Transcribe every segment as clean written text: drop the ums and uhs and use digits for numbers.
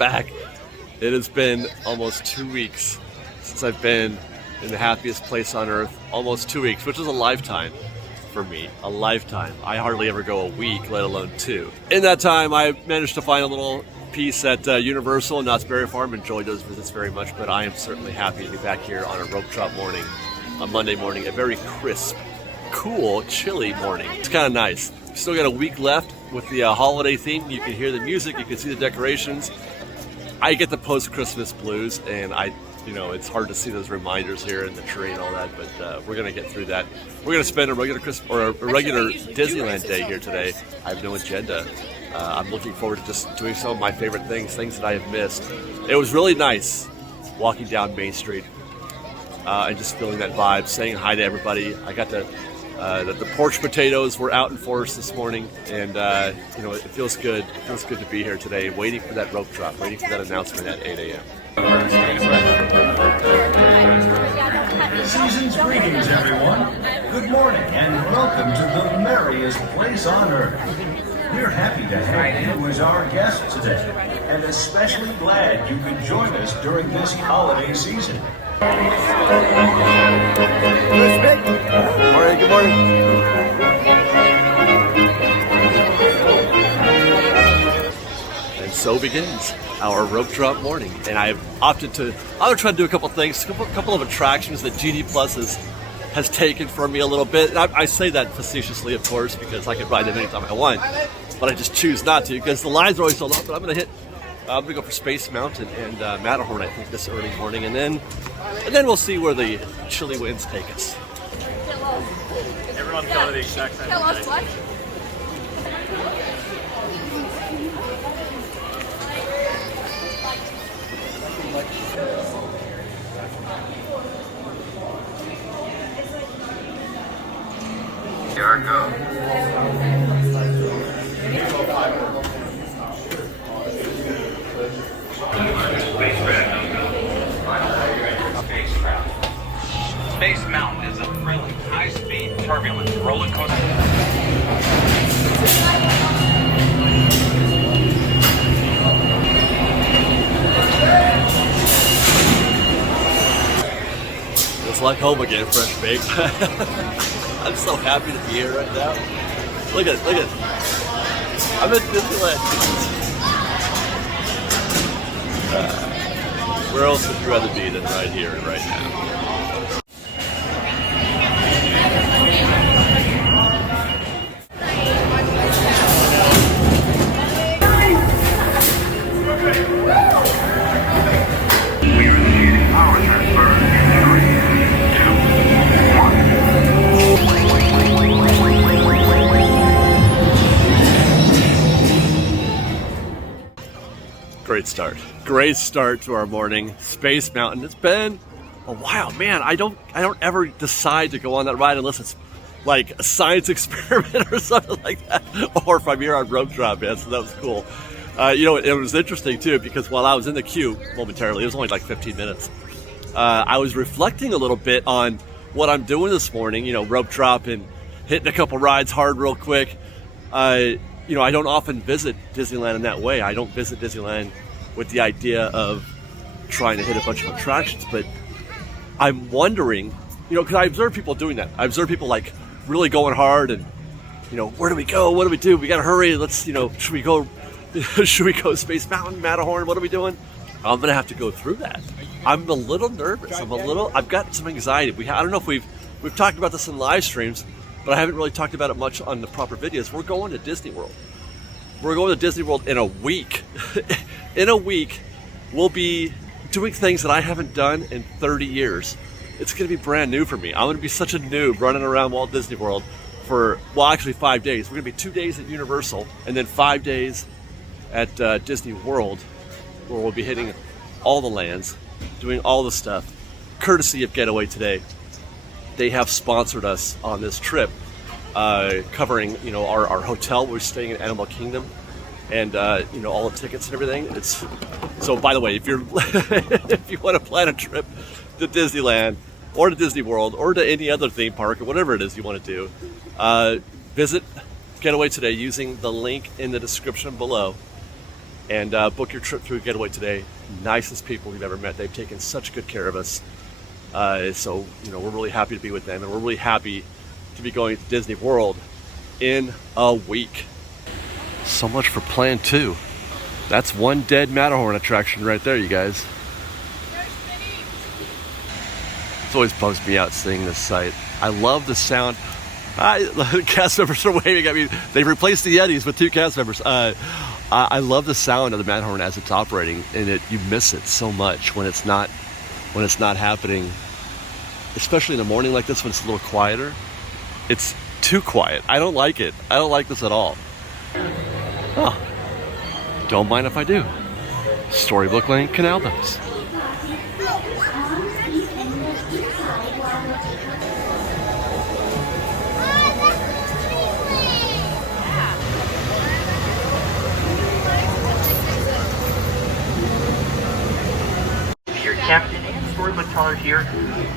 back. It has been almost 2 weeks since I've been in the happiest place on earth. Almost 2 weeks, which is a lifetime for me. A lifetime. I hardly ever go a week, let alone 2. In that time, I managed to find a little piece at Universal and Knott's Berry Farm. Enjoyed those visits very much, but I am certainly happy to be back here on a rope drop morning, a Monday morning, a very crisp, cool, chilly morning. It's kind of nice. Still got a week left with the holiday theme. You can hear the music, you can see the decorations. I get the post-Christmas blues, and it's hard to see those reminders here in the tree and all that, but we're going to get through that. We're going to spend a regular Disneyland day here today. I have no agenda. I'm looking forward to just doing some of my favorite things that I have missed. It was really nice walking down Main Street and just feeling that vibe, saying hi to everybody. I got to, the porch potatoes were out in force this morning, and it feels good. It feels good to be here today, waiting for that rope drop, waiting for that announcement at 8 a.m. Season's greetings, everyone. Good morning and welcome to the merriest place on earth. We're happy to have you as our guest today, and especially glad you could join us during this holiday season. All right, good morning. And so begins our rope drop morning, and I've opted to, I'm going to try to do a couple things, a couple of attractions that GD Plus has taken from me a little bit. And I say that facetiously, of course, because I can ride them anytime I want, but I just choose not to because the lines are always so long. But I'm going to go for Space Mountain and Matterhorn, I think, this early morning, and then we'll see where the chilly winds take us. Everyone's going to the exact same place. Here I go. Space Mountain is a thrilling, high-speed, turbulent roller coaster. It's like home again, fresh baked. I'm so happy to be here right now. Look at it. I'm at Disneyland. Where else would you rather be than right here and right now? Great start to our morning. Space Mountain. It's been a while, man. I don't ever decide to go on that ride unless it's like a science experiment or something like that, or if I'm here on rope drop, man. So that was cool. It was interesting too because while I was in the queue momentarily, it was only like 15 minutes. I was reflecting a little bit on what I'm doing this morning. Rope drop and hitting a couple rides hard real quick. I don't often visit Disneyland in that way. I don't visit Disneyland with the idea of trying to hit a bunch of attractions, but I'm wondering, because I observe people doing that. I observe people like really going hard and, where do we go? What do we do? We got to hurry. Let's, should we go Space Mountain, Matterhorn? What are we doing? I'm going to have to go through that. I'm a little nervous. I've got some anxiety. I don't know if we've talked about this in live streams, but I haven't really talked about it much on the proper videos. We're going to Disney World. We're going to Disney World in a week. In a week, we'll be doing things that I haven't done in 30 years. It's going to be brand new for me. I'm going to be such a noob running around Walt Disney World for, actually 5 days. We're going to be 2 days at Universal and then 5 days at Disney World, where we'll be hitting all the lands, doing all the stuff, courtesy of GetAwayToday. They have sponsored us on this trip, covering our hotel. We're staying in Animal Kingdom, and all the tickets and everything. So by the way, if you want to plan a trip to Disneyland or to Disney World or to any other theme park or whatever it is you want to do, visit GetAwayToday using the link in the description below, and book your trip through Getaway Today. Nicest people we've ever met. They've taken such good care of us. So, you know, we're really happy to be with them, and we're really happy to be going to Disney World in a week. So much for Plan 2. That's one dead Matterhorn attraction right there, you guys. It's always bums me out seeing this site. I love the sound. Cast members are waving at me. They've replaced the Yetis with 2 cast members. I love the sound of the Matterhorn as it's operating, and you miss it so much when it's not happening. Especially in the morning like this when it's a little quieter. It's too quiet. I don't like it. I don't like this at all. Oh, don't mind if I do. Storybook Land Canal Boats. Your captain and storybook teller here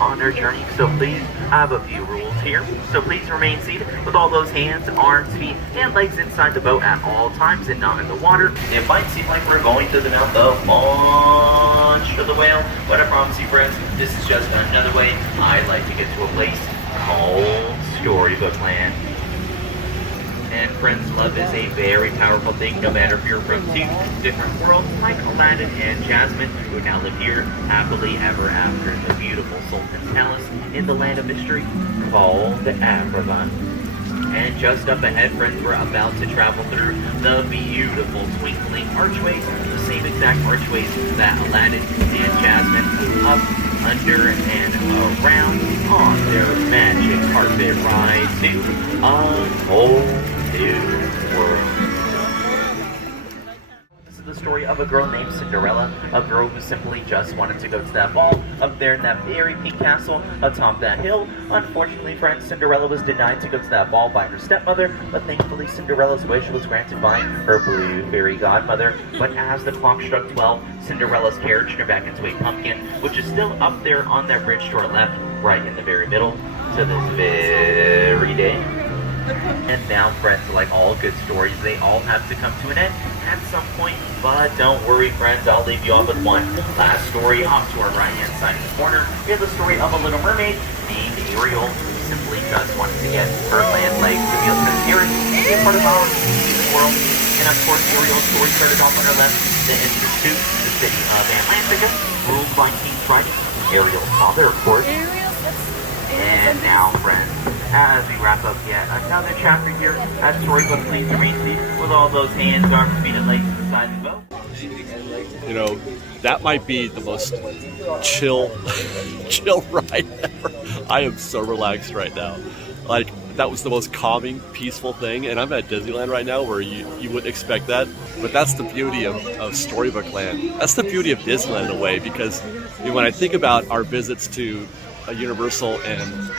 on our journey, so please, I have a few rules here. So please remain seated with all those hands, arms, feet, and legs inside the boat at all times and not in the water. It might seem like we're going to the mouth of launch of the whale, but I promise you friends, this is just another way I'd like to get to a place called Storybook Land. And friends, love is a very powerful thing, no matter if you're from 2 different worlds like Aladdin and Jasmine, who now live here happily ever after in the beautiful Sultan's palace in the land of mystery called Agrabah. And just up ahead, friends, we're about to travel through the beautiful twinkling archways, the same exact archways that Aladdin and Jasmine up, under, and around on their magic carpet ride to a whole new world. This is the story of a girl named Cinderella, a girl who simply just wanted to go to that ball up there in that very pink castle atop that hill. Unfortunately, friends, Cinderella was denied to go to that ball by her stepmother, but thankfully Cinderella's wish was granted by her blue fairy godmother. But as the clock struck 12, Cinderella's carriage turned back into a pumpkin, which is still up there on that bridge to our left, right in the very middle, to this very day. And now, friends, like all good stories, they all have to come to an end at some point. But don't worry, friends, I'll leave you off with one last story. Off to our right-hand side of the corner is the story of a little mermaid named Ariel, who simply just wanted to get her land legs to be able to experience a part of our Disney World. And of course, Ariel's story started off on her left, then entered to the city of Atlantica, ruled by King Triton, Ariel's father, of course. And now, friends, as we wrap up yet another chapter here at Storybook Land with all those hands, arms, feet, and legs inside the boat. You know, that might be the most chill ride ever. I am so relaxed right now. Like, that was the most calming, peaceful thing, and I'm at Disneyland right now where you wouldn't expect that, but that's the beauty of Storybook Land. That's the beauty of Disneyland in a way, because you know, when I think about our visits to Universal and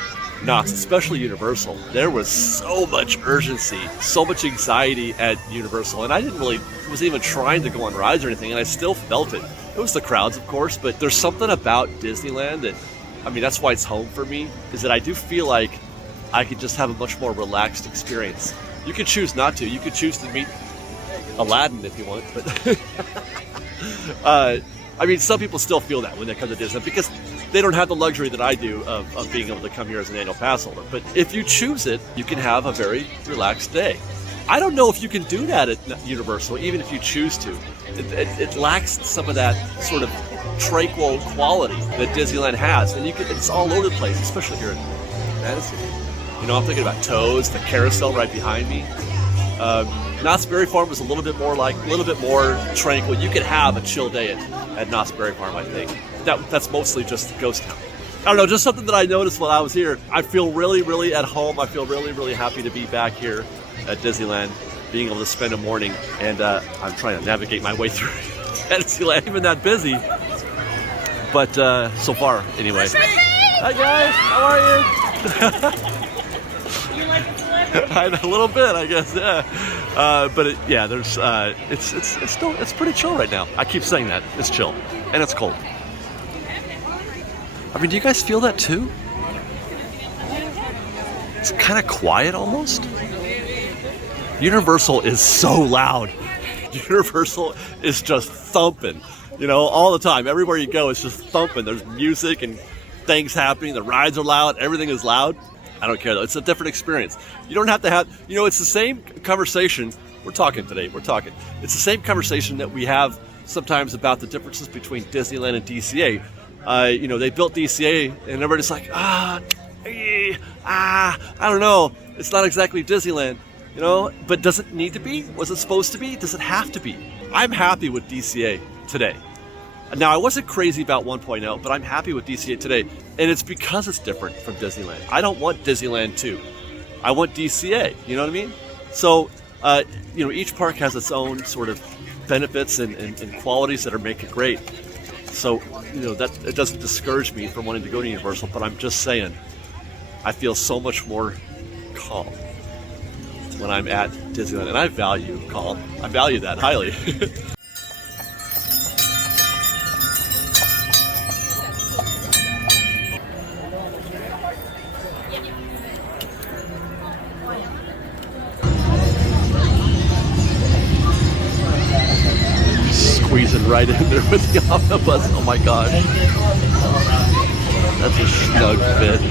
Knox, especially Universal, there was so much urgency, so much anxiety at Universal, and I wasn't even trying to go on rides or anything, and I still felt it. It was the crowds, of course, but there's something about Disneyland that, I mean, that's why it's home for me, is that I do feel like I could just have a much more relaxed experience. You could choose not to. You could choose to meet Aladdin if you want, but I mean, some people still feel that when they come to Disney because they don't have the luxury that I do of being able to come here as an annual pass holder. But if you choose it, you can have a very relaxed day. I don't know if you can do that at Universal, even if you choose to. It lacks some of that sort of tranquil quality that Disneyland has, and it's all over the place, especially here in Madison. You know, I'm thinking about Toads, the carousel right behind me. Knott's Berry Farm was a little bit more tranquil. You could have a chill day at Knott's Berry Farm, I think. That's mostly just ghost town. I don't know, just something that I noticed while I was here. I feel really, really at home. I feel really, really happy to be back here at Disneyland, being able to spend a morning, and I'm trying to navigate my way through Disneyland, even that busy. But so far, anyway. Hi guys, how are you? A little bit, I guess, yeah. But it's pretty chill right now. I keep saying that. It's chill, and it's cold. I mean, do you guys feel that too? It's kind of quiet almost. Universal is so loud. Universal is just thumping, you know, all the time. Everywhere you go, it's just thumping. There's music and things happening. The rides are loud. Everything is loud. I don't care though. It's a different experience. You don't have to have, you know, it's the same conversation. We're talking today. It's the same conversation that we have sometimes about the differences between Disneyland and DCA. You know, they built DCA and everybody's like, I don't know. It's not exactly Disneyland, you know, but does it need to be? Was it supposed to be? Does it have to be? I'm happy with DCA today. Now, I wasn't crazy about 1.0, but I'm happy with DCA today. And it's because it's different from Disneyland. I don't want Disneyland 2. I want DCA, you know what I mean? So, you know, each park has its own sort of benefits and qualities that make it great. So, you know, that it doesn't discourage me from wanting to go to Universal, but I'm just saying, I feel so much more calm when I'm at Disneyland. And I value calm. I value that highly. Squeezing right in there with the omnibus. Oh my gosh. That's a snug fit.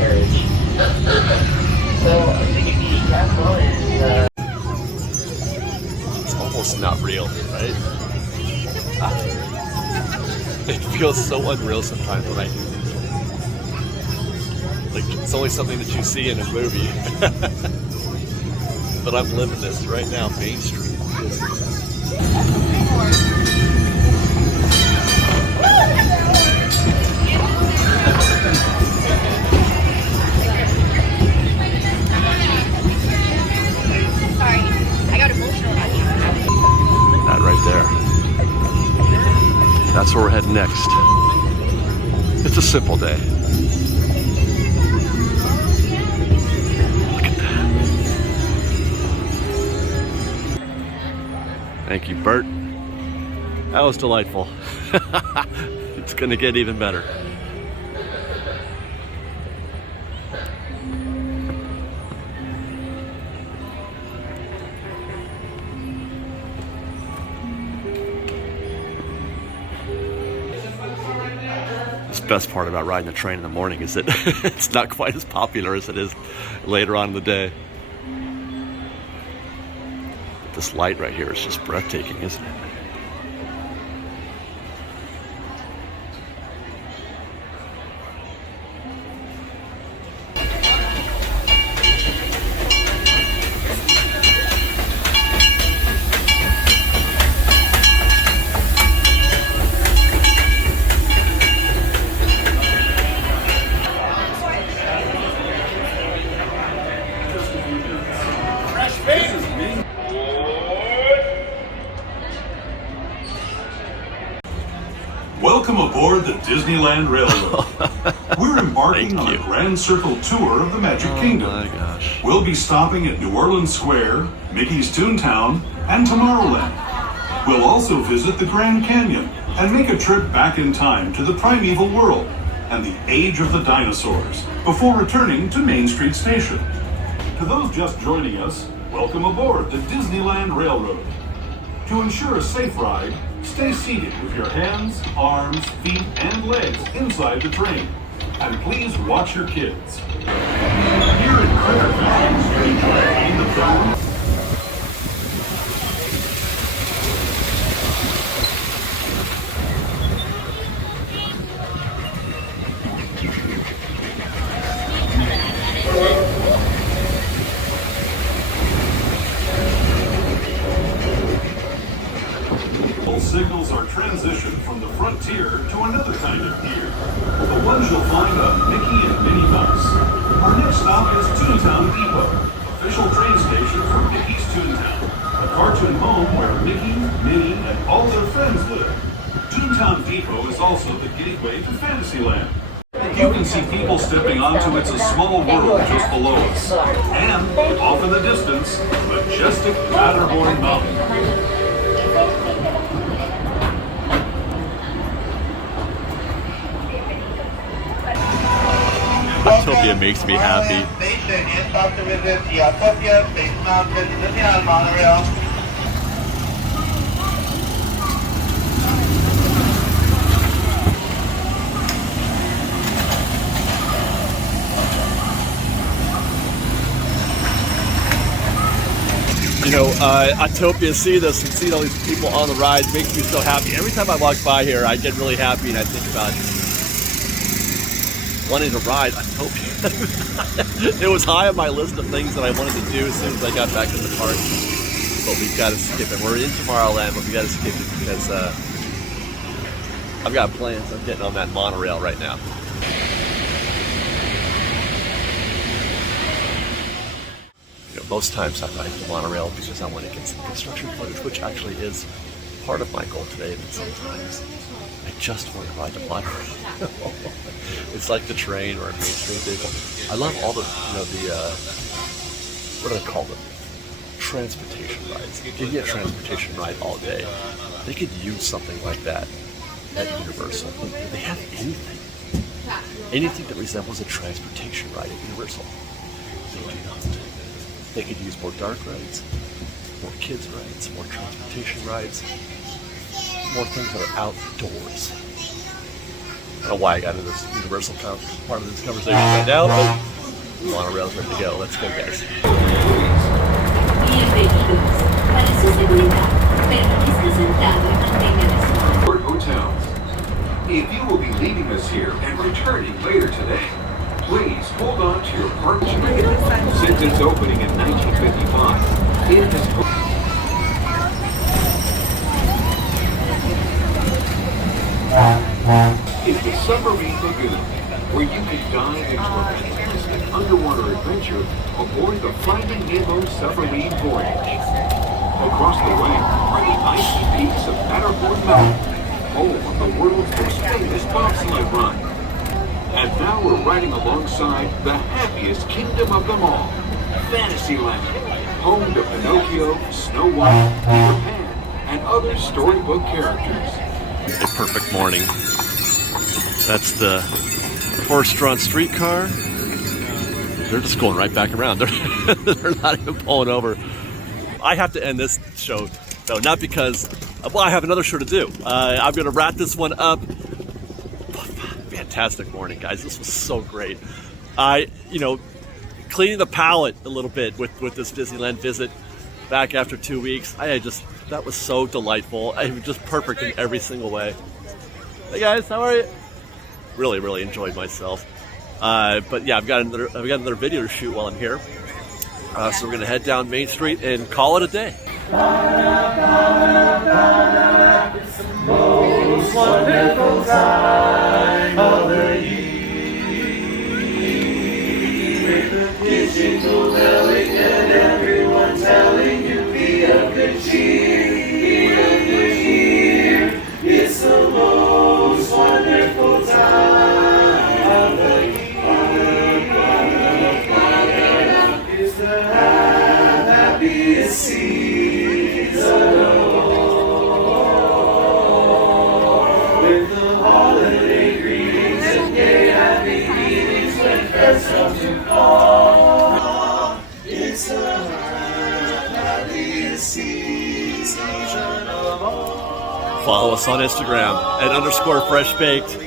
It's almost not real, right? It feels so unreal sometimes when I do this. Like, it's only something that you see in a movie. But I'm living this right now, Main Street. That right there. That's where we're heading next. It's a simple day. Look at that. Thank you, Bert. That was delightful. It's gonna get even better. The best part about riding the train in the morning is that it's not quite as popular as it is later on in the day. This light right here is just breathtaking, isn't it? Welcome aboard the Disneyland Railroad. We're embarking on a grand circle tour of the Magic Kingdom. Oh my gosh. We'll be stopping at New Orleans Square, Mickey's Toontown, and Tomorrowland. We'll also visit the Grand Canyon and make a trip back in time to the primeval world and the age of the dinosaurs before returning to Main Street Station. To those just joining us, welcome aboard the Disneyland Railroad. To ensure a safe ride, stay seated with your hands, arms, feet, and legs inside the train. And please watch your kids. Here in Critter Valley, enjoying the film. Signals our transition from the frontier to another kind of gear. The ones you'll find on Mickey and Minnie Mouse. Our next stop is Toontown Depot, official train station for Mickey's Toontown, a cartoon home where Mickey, Minnie, and all their friends live. Toontown Depot is also the gateway to Fantasyland. You can see people stepping onto It's a Small World just below us. And, off in the distance, majestic Matterhorn Mountain. Autopia makes me happy. Station is about to visit the Autopia Space Mountain Disneyland monorail. Autopia, see this and see all these people on the ride makes me so happy. Every time I walk by here, I get really happy and I think about wanting to ride Autopia. It was high on my list of things that I wanted to do as soon as I got back to the park. But we've got to skip it. We're in Tomorrowland, but we got to skip it because I've got plans. I'm getting on that monorail right now. Most times I ride the monorail because I want to get some construction footage, which actually is part of my goal today. But sometimes I just want to ride the monorail. It's like the train or a mainstream vehicle. I love all the, what do they call them? Transportation rides. Give me a transportation ride all day. They could use something like that at Universal. They have anything that resembles a transportation ride at Universal. They do not. They could use more dark rides, more kids rides, more transportation rides, more things that are outdoors. I don't know why I got into this Universal part of this conversation right now, but monorail's ready to go. Let's go, guys. Bienvenidos. Para su seguridad, permanezca sentado y manténgase. Port Hotels. If you will be leaving us here and returning later today, please hold on to your park ticket. Since its opening in 1955, it has... is the Submarine Lagoon, where you can dive into a fantastic underwater adventure aboard the Finding Nemo submarine voyage. Across the way are the icy peaks of Matterhorn Mountain, home of the world's most famous bobsled run. And now we're riding alongside the happiest kingdom of them all, Fantasyland, home to Pinocchio, Snow White, Peter Pan, and other storybook characters. A perfect morning. That's the horse-drawn streetcar. They're just going right back around. They're not even pulling over. I have to end this show, though, not because, well, I have another show to do. I'm going to wrap this one up. Fantastic morning, guys. This was so great. Cleaning the palate a little bit with this Disneyland visit back after 2 weeks. That was so delightful. I was just perfect in every single way. Hey guys, how are you? Really, really enjoyed myself. But yeah, I've got another video to shoot while I'm here. So we're gonna head down Main Street and call it a day. It's the most wonderful time of the year. With the kitchen go belling and everyone telling you be of good cheer. Be of good cheer. It's the most wonderful time of the year. It's the happiest season of all. With the holiday greetings and gay happy meetings when friends come to call. It's the happiest season of all. Follow us on Instagram at _Fresh Baked.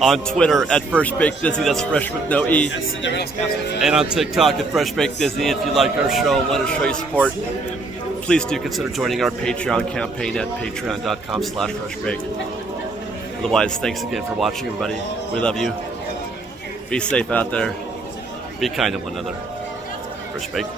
On Twitter at Fresh Baked Disney, that's Fresh with no E. And on TikTok at Fresh Baked Disney. If you like our show and want to show your support, please do consider joining our Patreon campaign at patreon.com/freshbaked. Otherwise, thanks again for watching, everybody. We love you. Be safe out there. Be kind to one another. Fresh Baked.